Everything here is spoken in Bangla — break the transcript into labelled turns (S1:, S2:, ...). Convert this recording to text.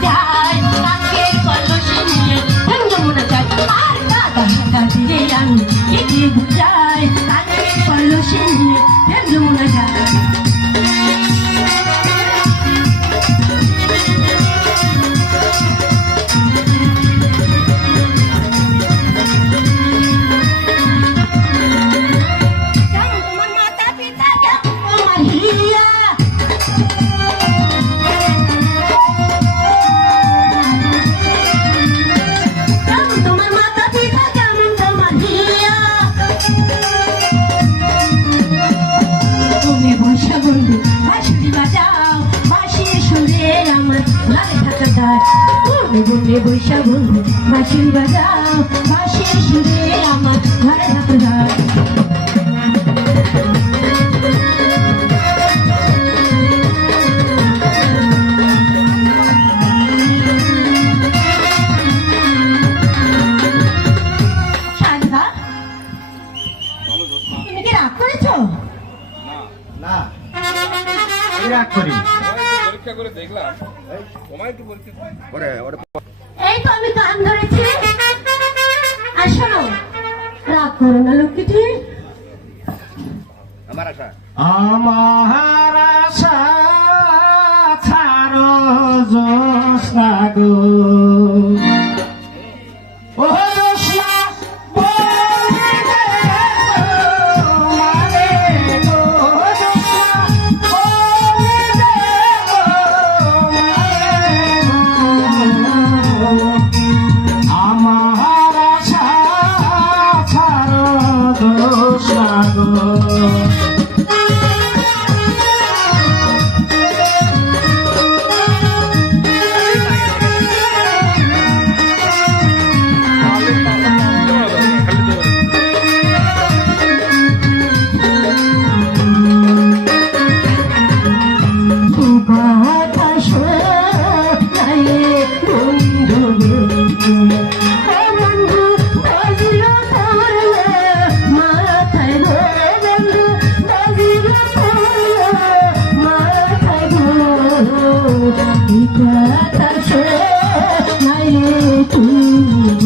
S1: 다 গুনে বৈশা বন্ধু বাঁশির বাজাও আমার ঘরে হাত যাও
S2: পরীক্ষা করে দেখলাম।
S1: এই তো আমি কান ধরেছি। আসো রাগ করো না লোকটি।
S3: আমার আশা
S4: আমার আশা ছাড়ো জোস গো। রাধা
S1: সে নাই তুমি